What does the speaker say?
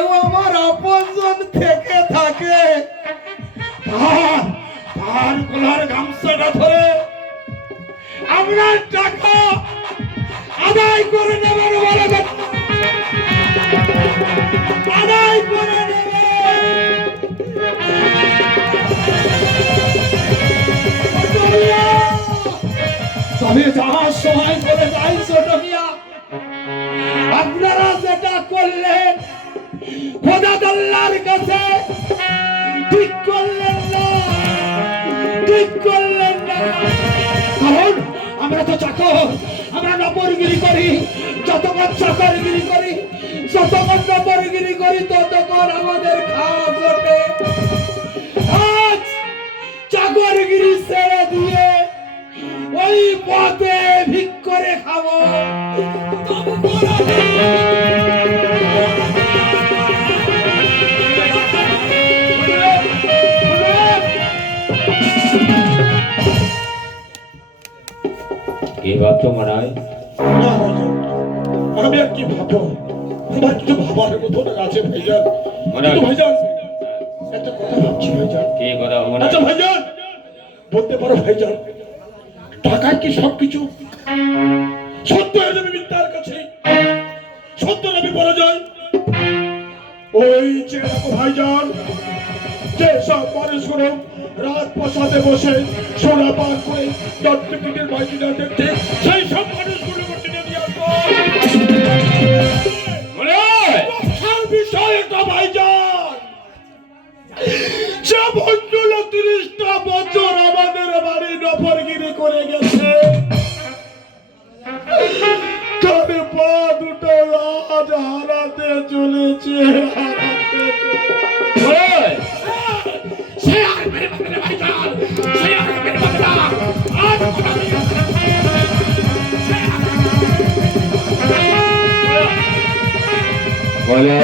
কেউ আমার আপনজন থেকে থাকে তার গলার গামছাটা ধরে আমরা টাকা আদায় করে নেবেন বলে আদায় করে নেবে। তবে যাওয়ার সময় করে যাই ছোট মিয়া, আপনারা যেটা করলেন খোদা আল্লাহর কাছে ঠিক করলেন না, ঠিক করলেন না। কারণ আমরা তো চাকর, আমরা নপরগিরি করি, যতক্ষণ চাকরগিরি করি, যতক্ষণ নপরগিরি করি ততক্ষণ আমাদের খাওয়া জোটে। আজ চাকরগিরি ছেড়ে দিয়ে ওই পথে ভিক করে খাবো। কি ভাবছো মনায়? আমি আর কি ভাবো, আমার কিছু ভাবার মতো আছে ভাইজান। ভাইজান একটা কথা ভাবছি ভাইজান। কি কথা? আচ্ছা ভাইজান বলতে পারো ভাইজান, টাকায় কি সবকিছু সত্য হয়ে যাবে মিথ্যার কাছে? সত্য নবী বলা যায় ওই যে ভাইজান, যে সব মানুষগুলো রাত প্রসাদে বসে সোনা পান করে দত্তকের বাইকিটা দেখতে, সেই সব মানুষগুলো টেনে নিয়ে আসবো। বিষয়টা ভাইজান, যে বন্ধুলো 30টা বছর আমাদের বাড়ি নফরগিরি করে গেছে, তার পা দুটো আজ হারাতে চলেছে, হারাতে চলেছে। সে আর মেরে বাবা ভাইজান, সে আর মেরে বাবা আজ বলে